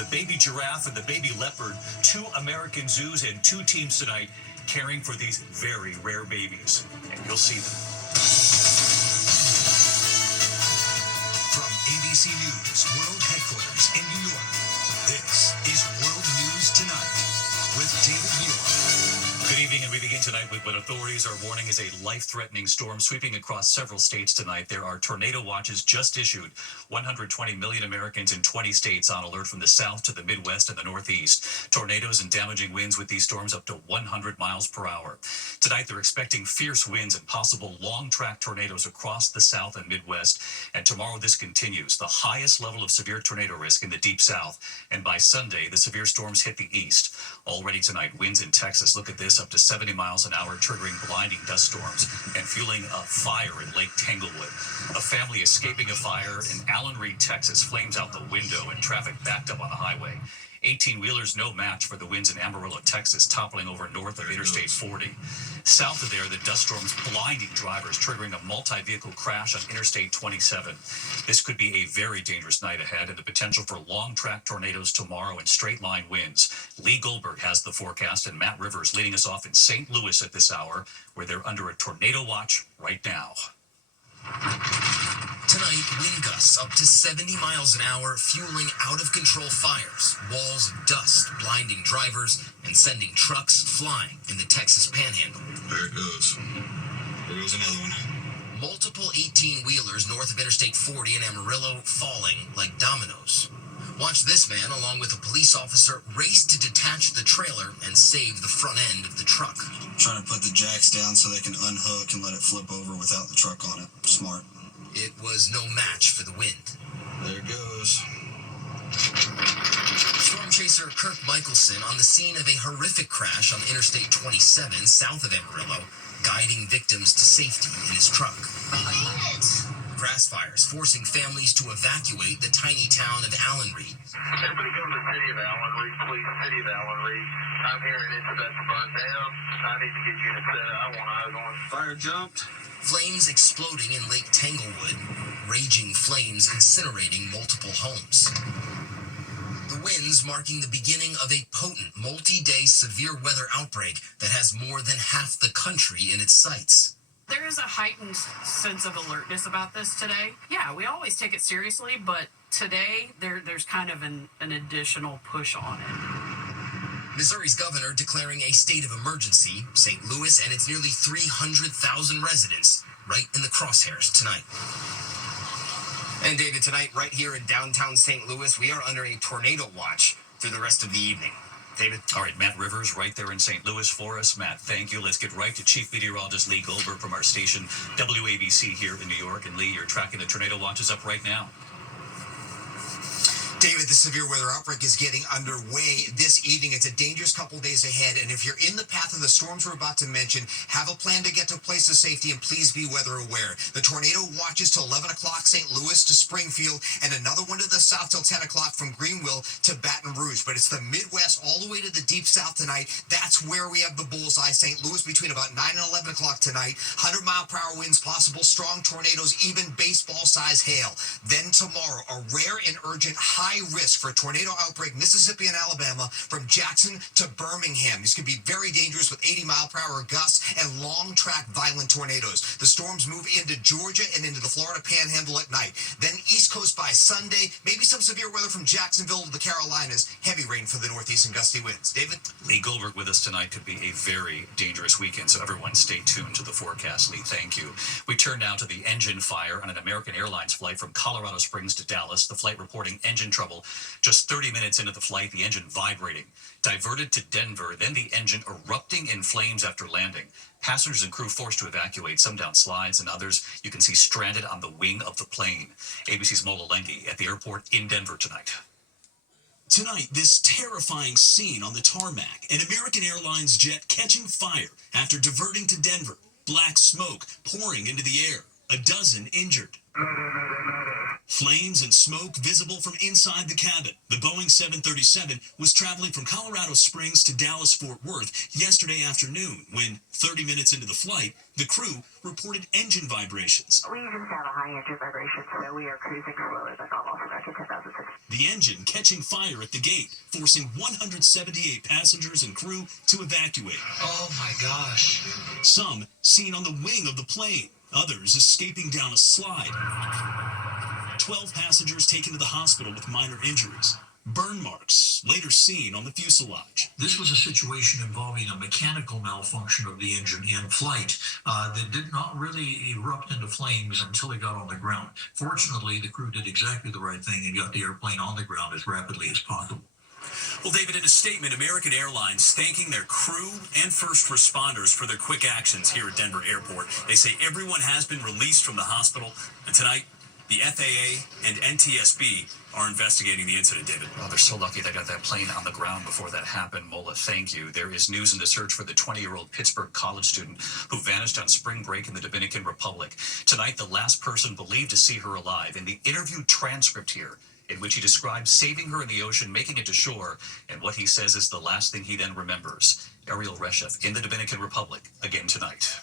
the baby giraffe and the baby leopard, 2 American zoos and 2 teams tonight caring for these very rare babies. And you'll see them. From ABC News World Headquarters in New York, this is World News Tonight with David Muir. Good evening, and we begin tonight with what authorities are warning is a life-threatening storm sweeping across several states tonight. There are tornado watches just issued. 120 million Americans in 20 states on alert from the south to the Midwest and the Northeast. Tornadoes and damaging winds with these storms up to 100 miles per hour. Tonight, they're expecting fierce winds and possible long-track tornadoes across the South and Midwest. And tomorrow, this continues, the highest level of severe tornado risk in the Deep South. And by Sunday, the severe storms hit the east. Already tonight, winds in Texas, look at this, up to 70 miles an hour, triggering blinding dust storms and fueling a fire in Lake Tanglewood. A family escaping a fire in Allen Reed, Texas, flames out the window and traffic backed up on the highway. 18-wheelers no match for the winds in Amarillo, Texas, toppling over north of Interstate 40. South of there, the dust storms blinding drivers, triggering a multi-vehicle crash on Interstate 27. This could be a very dangerous night ahead and the potential for long-track tornadoes tomorrow and straight-line winds. Lee Goldberg has the forecast, and Matt Rivers leading us off in St. Louis at this hour, where they're under a tornado watch right now. Tonight, wind gusts up to 70 miles an hour, fueling out-of-control fires, walls of dust blinding drivers, and sending trucks flying in the Texas Panhandle. There it goes. There goes another one. Multiple 18-wheelers north of Interstate 40 in Amarillo falling like dominoes. Watch this man, along with a police officer, race to detach the trailer and save the front end of the truck. Trying to put the jacks down so they can unhook and let it flip over without the truck on it. Smart. It was no match for the wind. There it goes. Storm chaser Kirk Michelson on the scene of a horrific crash on Interstate 27 south of Amarillo, guiding victims to safety in his truck. Grass fires forcing families to evacuate the tiny town of Allen Reed. Everybody come to the city of Allen Reed, please. City of Allen Reed. I'm hearing it's about to burn down. I need to get units set up. I want eyes on. Fire jumped. Flames exploding in Lake Tanglewood, raging flames incinerating multiple homes. The winds marking the beginning of a potent multi-day severe weather outbreak that has more than half the country in its sights. There is a heightened sense of alertness about this today. Yeah, we always take it seriously, but today there's kind of an additional push on it. Missouri's governor declaring a state of emergency, St. Louis and its nearly 300,000 residents right in the crosshairs tonight. And David, tonight right here in downtown St. Louis, we are under a tornado watch through the rest of the evening. David? All right, Matt Rivers right there in St. Louis for us. Matt, thank you. Let's get right to Chief Meteorologist Lee Goldberg from our station, WABC here in New York. And Lee, you're tracking the tornado watches up right now. David, the severe weather outbreak is getting underway this evening. It's a dangerous couple days ahead, and if you're in the path of the storms we're about to mention, have a plan to get to a place of safety, and please be weather aware. The tornado watches till 11 o'clock St. Louis to Springfield, and another one to the south till 10 o'clock from Greenville to Baton Rouge. But it's the Midwest all the way to the Deep South tonight. That's where we have the bullseye. St. Louis between about 9 and 11 o'clock tonight. 100-mile-per-hour winds, possible strong tornadoes, even baseball-size hail. Then tomorrow, a rare and urgent high risk for a tornado outbreak, Mississippi and Alabama, from Jackson to Birmingham. These could be very dangerous with 80-mile-per-hour gusts and long-track violent tornadoes. The storms move into Georgia and into the Florida Panhandle at night. Then East Coast by Sunday, maybe some severe weather from Jacksonville to the Carolinas. Heavy rain for the Northeast and gusty winds. David? Lee Goldberg with us tonight. Could be a very dangerous weekend, so everyone stay tuned to the forecast. Lee, thank you. We turn now to the engine fire on an American Airlines flight from Colorado Springs to Dallas. The flight reporting engine trouble. Just 30 minutes into the flight, the engine vibrating. Diverted to Denver, then the engine erupting in flames after landing. Passengers and crew forced to evacuate, some down slides and others you can see stranded on the wing of the plane. ABC's Mola Lenghi at the airport in Denver tonight. Tonight, this terrifying scene on the tarmac, an American Airlines jet catching fire after diverting to Denver. Black smoke pouring into the air. A dozen injured. Flames and smoke visible from inside the cabin. The Boeing 737 was traveling from Colorado Springs to Dallas-Fort Worth yesterday afternoon when, 30 minutes into the flight, the crew reported engine vibrations. We just have a high engine vibration, so we are cruising slowly, but almost back at 10,006. the engine catching fire at the gate, forcing 178 passengers and crew to evacuate. Oh my gosh. Some seen on the wing of the plane, others escaping down a slide. 12 passengers taken to the hospital with minor injuries. Burn marks later seen on the fuselage. This was a situation involving a mechanical malfunction of the engine in flight that did not really erupt into flames until it got on the ground. Fortunately, the crew did exactly the right thing and got the airplane on the ground as rapidly as possible. Well, David, in a statement, American Airlines thanking their crew and first responders for their quick actions here at Denver Airport. They say everyone has been released from the hospital, and tonight, the FAA and NTSB are investigating the incident, David. Well, they're so lucky they got that plane on the ground before that happened. Mola, thank you. There is news in the search for the 20-year-old Pittsburgh college student who vanished on spring break in the Dominican Republic. Tonight, the last person believed to see her alive. In the interview transcript here, in which he describes saving her in the ocean, making it to shore, and what he says is the last thing he then remembers. Ariel Reshef in the Dominican Republic again tonight.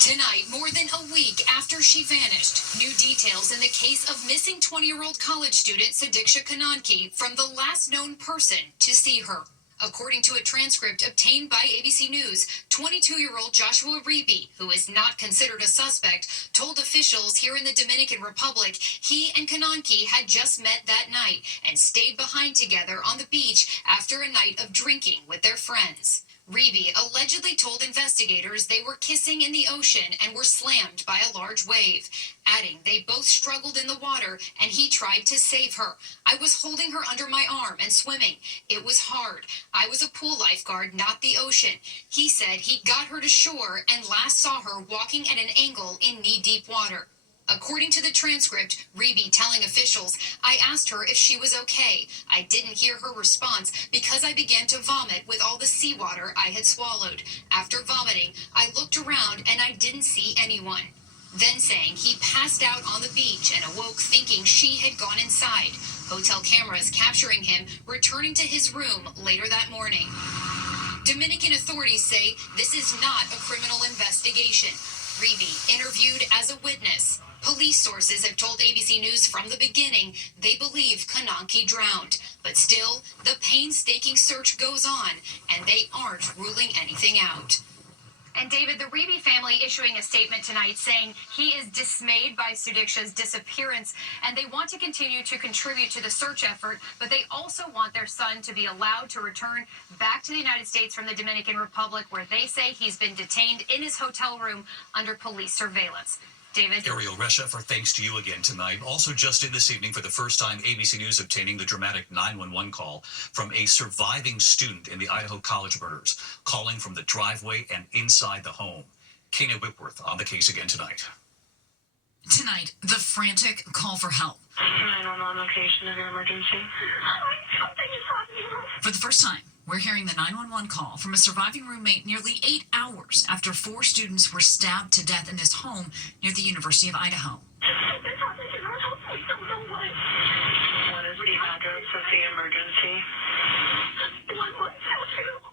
Tonight, more than a week after she vanished, new details in the case of missing 20-year-old college student Sadiksha Kananki from the last known person to see her. According to a transcript obtained by ABC News, 22-year-old Joshua Reeby, who is not considered a suspect, told officials here in the Dominican Republic he and Kananki had just met that night and stayed behind together on the beach after a night of drinking with their friends. Reeby allegedly told investigators they were kissing in the ocean and were slammed by a large wave, adding they both struggled in the water and he tried to save her. I was holding her under my arm and swimming. It was hard. I was a pool lifeguard, not the ocean. He said he got her to shore and last saw her walking at an angle in knee-deep water. According to the transcript, Reeby telling officials, I asked her if she was okay. I didn't hear her response because I began to vomit with all the seawater I had swallowed. After vomiting, I looked around and I didn't see anyone. Then saying he passed out on the beach and awoke thinking she had gone inside. Hotel cameras capturing him returning to his room later that morning. Dominican authorities say this is not a criminal investigation. Reeby interviewed as a witness. Police sources have told ABC News from the beginning they believe Kananki drowned. But still, the painstaking search goes on, and they aren't ruling anything out. And David, the Reeby family issuing a statement tonight saying he is dismayed by Sadiksha's disappearance, and they want to continue to contribute to the search effort, but they also want their son to be allowed to return back to the United States from the Dominican Republic, where they say he's been detained in his hotel room under police surveillance. David? Ariel Reshef, our thanks to you again tonight. Also just in this evening, for the first time, ABC News obtaining the dramatic 911 call from a surviving student in the Idaho College murders, calling from the driveway and inside the home. Kana Whitworth on the case again tonight. Tonight, the frantic call for help. 911 location of your emergency. Something is happening. For the first time, we're hearing the 911 call from a surviving roommate nearly 8 hours after 4 students were stabbed to death in this home near the University of Idaho. Something's happening in our house. We don't know what. What is the address of the emergency? 1122.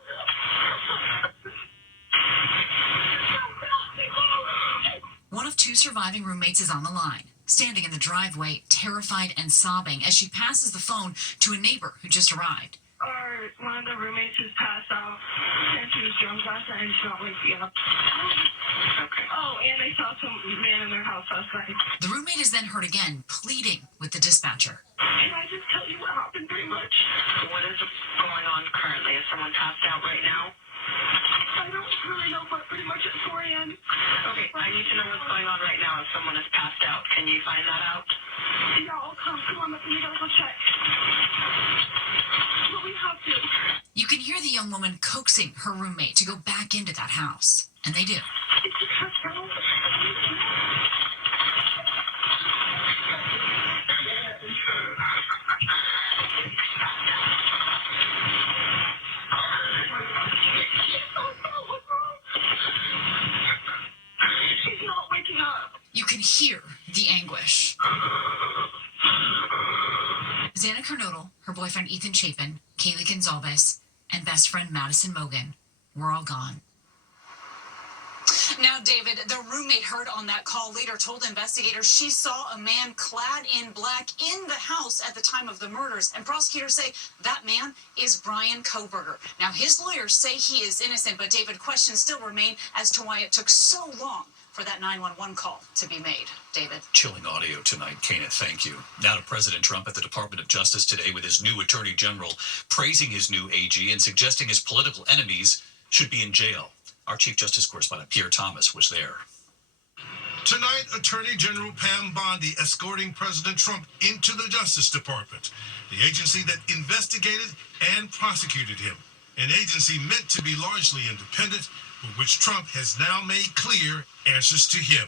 One of 2 surviving roommates is on the line, standing in the driveway, terrified and sobbing as she passes the phone to a neighbor who just arrived. One of the roommates is passed out, and she was drunk last night, and she's not waking up. Okay. Oh, and they saw some man in their house last night. The roommate is then heard again, pleading with the dispatcher. Can I just tell you what happened pretty much? What is going on currently? Is someone passed out right now? I don't really know, but pretty much at 4 a.m. Okay, I need to know what's going on right now if someone is passed out. Can you find that out? Yeah, I'll come. Come on, let me go check. But we have to. You can hear the young woman coaxing her roommate to go back into that house, and they do. It's a hospital. She's not waking up. You can hear the anguish. Xana Kernodle, her boyfriend Ethan Chapin, Kaylee Gonzalez, and best friend Madison Mogan were all gone. Now, David, the roommate heard on that call later told investigators she saw a man clad in black in the house at the time of the murders. And prosecutors say that man is Bryan Kohberger. Now, his lawyers say he is innocent, but David, questions still remain as to why it took so long for that 911 call to be made. David. Chilling audio tonight, Kana, thank you. Now to President Trump at the Department of Justice today with his new Attorney General praising his new AG and suggesting his political enemies should be in jail. Our Chief Justice correspondent Pierre Thomas was there. Tonight, Attorney General Pam Bondi escorting President Trump into the Justice Department, the agency that investigated and prosecuted him, an agency meant to be largely independent, but which Trump has now made clear answers to him.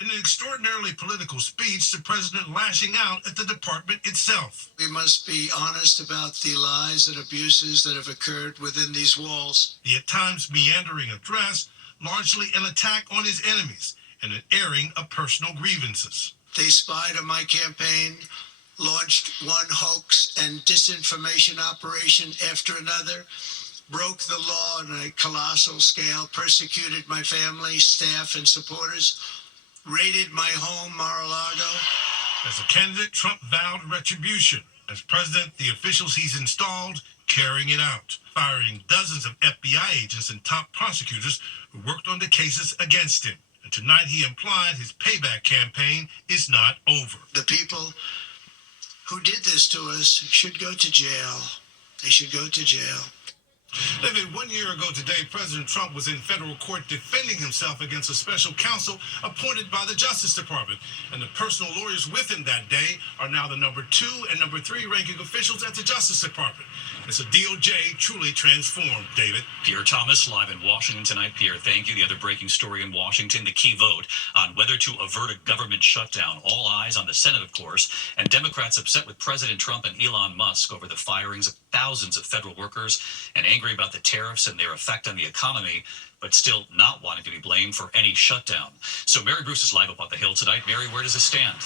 In an extraordinarily political speech, the president lashing out at the department itself. We must be honest about the lies and abuses that have occurred within these walls. The at times meandering address, largely an attack on his enemies and an airing of personal grievances. They spied on my campaign, launched one hoax and disinformation operation after another, broke the law on a colossal scale, persecuted my family, staff, and supporters, raided my home, Mar-a-Lago. As a candidate, Trump vowed retribution. As president, the officials he's installed carrying it out, firing dozens of FBI agents and top prosecutors who worked on the cases against him. And tonight he implied his payback campaign is not over. The people who did this to us should go to jail. They should go to jail. David, 1 year ago today, President Trump was in federal court defending himself against a special counsel appointed by the Justice Department. And the personal lawyers with him that day are now the number 2 and number 3 ranking officials at the Justice Department. It's a DOJ truly transformed, David. Pierre Thomas live in Washington tonight. Pierre, thank you. The other breaking story in Washington, the key vote on whether to avert a government shutdown. All eyes on the Senate, of course, and Democrats upset with President Trump and Elon Musk over the firings of thousands of federal workers and angry about the tariffs and their effect on the economy, but still not wanting to be blamed for any shutdown. So Mary Bruce is live up on the Hill tonight. Mary, where does it stand?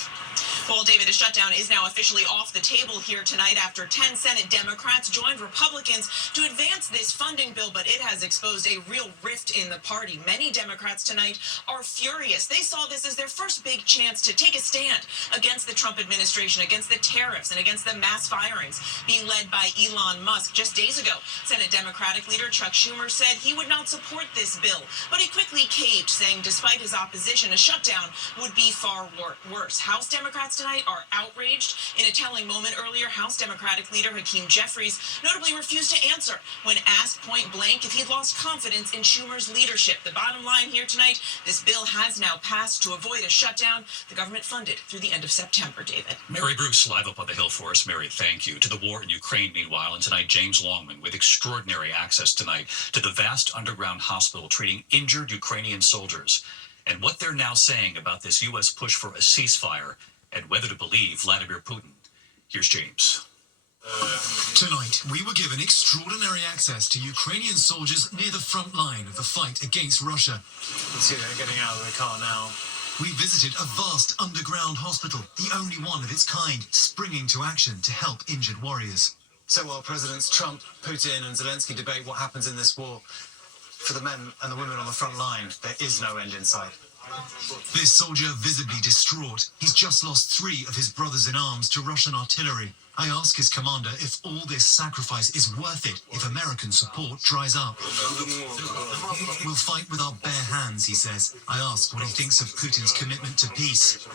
Well, David, a shutdown is now officially off the table here tonight after 10 Senate Democrats joined Republicans to advance this funding bill, but it has exposed a real rift in the party. Many Democrats tonight are furious. They saw this as their first big chance to take a stand against the Trump administration, against the tariffs, and against the mass firings being led by Elon Musk. Just days ago, Senate Democratic leader Chuck Schumer said he would not support this bill, but he quickly caved, saying despite his opposition, a shutdown would be far worse. House Democrats tonight are outraged. In a telling moment earlier, House Democratic leader Hakeem Jeffries notably refused to answer when asked point blank if he'd lost confidence in Schumer's leadership. The bottom line here tonight, this bill has now passed to avoid a shutdown. The government funded through the end of September, David. Mary Bruce live up on the Hill for us. Mary, thank you. To the war in Ukraine, meanwhile, and tonight James Longman with extraordinary access tonight to the vast underground hospital treating injured Ukrainian soldiers and what they're now saying about this U.S. push for a ceasefire and whether to believe Vladimir Putin. Here's James. Tonight, we were given extraordinary access to Ukrainian soldiers near the front line of the fight against Russia. You can see they're getting out of the car now. We visited a vast underground hospital, the only one of its kind, springing to action to help injured warriors. So while Presidents Trump, Putin and Zelensky debate what happens in this war, for the men and the women on the front line, there is no end in sight. This soldier visibly distraught. He's just lost 3 of his brothers in arms to Russian artillery. I ask his commander if all this sacrifice is worth it if American support dries up. We'll fight with our bare hands, he says. I ask what he thinks of Putin's commitment to peace.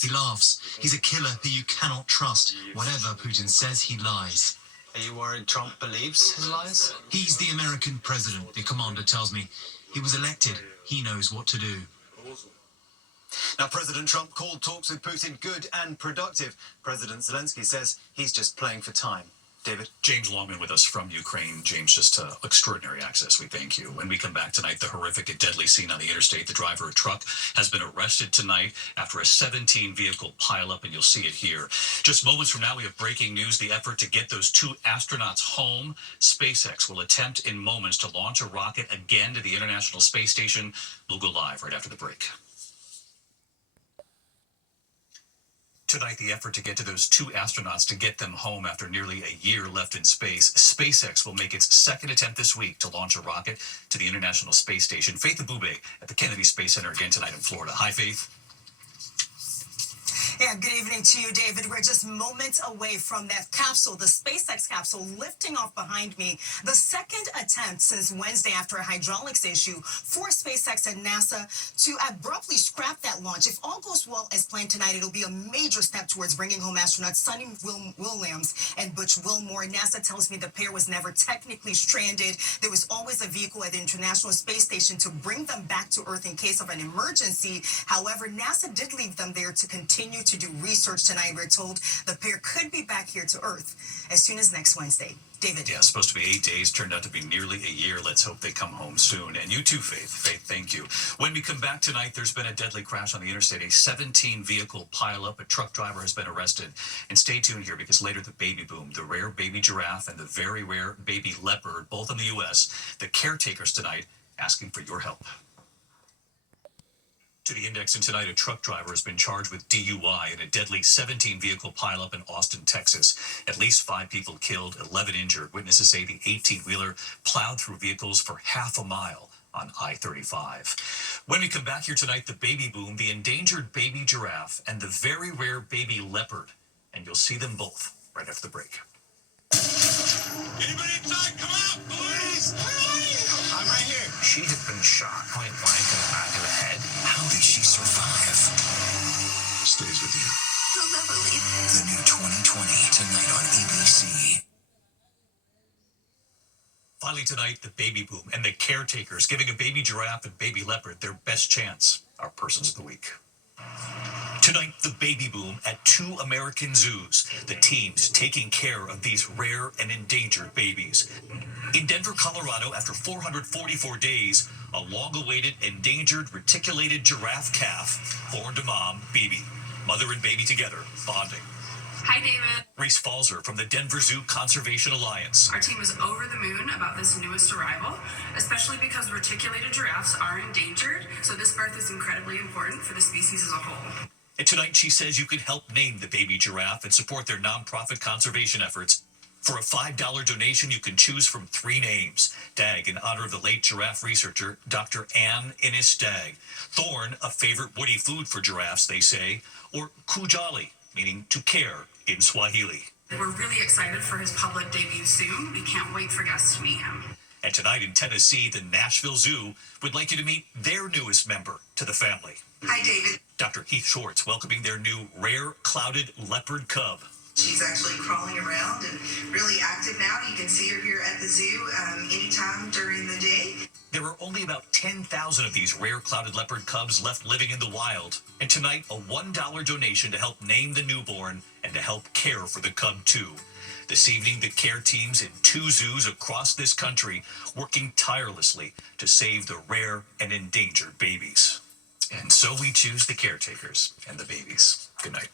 He laughs. He's a killer who you cannot trust. Whatever Putin says, he lies. Are you worried Trump believes his lies? He's the American president, the commander tells me. He was elected. He knows what to do. Now, President Trump called talks with Putin good and productive. President Zelensky says he's just playing for time. David? James Longman with us from Ukraine. James, just extraordinary access. We thank you. When we come back tonight, the horrific and deadly scene on the interstate. The driver of a truck has been arrested tonight after a 17-vehicle pileup, and you'll see it here. Just moments from now, we have breaking news. The effort to get those 2 astronauts home. SpaceX will attempt in moments to launch a rocket again to the International Space Station. We'll go live right after the break. Tonight, the effort to get to those 2 astronauts to get them home after nearly a year left in space. SpaceX will make its second attempt this week to launch a rocket to the International Space Station. Faith Abube at the Kennedy Space Center again tonight in Florida. Hi, Faith. Yeah, good evening to you, David. We're just moments away from that capsule, the SpaceX capsule, lifting off behind me. The second attempt since Wednesday after a hydraulics issue for SpaceX and NASA to abruptly scrap that launch. If all goes well as planned tonight, it'll be a major step towards bringing home astronauts Sonny Williams and Butch Wilmore. NASA tells me the pair was never technically stranded. There was always a vehicle at the International Space Station to bring them back to Earth in case of an emergency. However, NASA did leave them there to continue to do research tonight. We're told the pair could be back here to Earth as soon as next Wednesday. David. Yeah, supposed to be 8 days, turned out to be nearly a year. Let's hope they come home soon. And you too, Faith. Faith, thank you. When we come back tonight, there's been a deadly crash on the interstate, a 17-vehicle pileup. A truck driver has been arrested. And stay tuned here because later the baby boom, the rare baby giraffe and the very rare baby leopard, both in the U.S., the caretakers tonight asking for your help. To the Index, and tonight a truck driver has been charged with DUI in a deadly 17-vehicle pileup in Austin, Texas. At least 5 people killed, 11 injured. Witnesses say the 18-wheeler plowed through vehicles for half a mile on I-35. When we come back here tonight, the baby boom, the endangered baby giraffe, and the very rare baby leopard. And you'll see them both right after the break. Anybody inside? Come out, please! I'm right here. She had been shot point blank in the back of the head. How did she survive? Stays with you. He'll never leave. The new 2020 tonight on ABC. Finally tonight, the baby boom and the caretakers giving a baby giraffe and baby leopard their best chance. Our persons of the week. Tonight, the baby boom at 2 American zoos. The teams taking care of these rare and endangered babies. In Denver, Colorado, after 444 days, a long-awaited endangered reticulated giraffe calf born to mom, Bibi. Mother and baby together, bonding. Hi, David. Reese Falzer from the Denver Zoo Conservation Alliance. Our team is over the moon about this newest arrival, especially because reticulated giraffes are endangered, so this birth is incredibly important for the species as a whole. And tonight, she says you can help name the baby giraffe and support their nonprofit conservation efforts. For a $5 donation, you can choose from 3 names. Dag, in honor of the late giraffe researcher, Dr. Ann Innes Dag. Thorn, a favorite woody food for giraffes, they say. Or Kujali, meaning to care in Swahili. We're really excited for his public debut soon. We can't wait for guests to meet him. And tonight in Tennessee, the Nashville Zoo would like you to meet their newest member to the family. Hi, David. Dr. Heath Schwartz welcoming their new rare clouded leopard cub. She's actually crawling around and really active now. You can see her here at the zoo anytime during the day. There are only about 10,000 of these rare clouded leopard cubs left living in the wild. And tonight, a $1 donation to help name the newborn and to help care for the cub too. This evening, the care teams in 2 zoos across this country working tirelessly to save the rare and endangered babies. And so we choose the caretakers and the babies. Good night.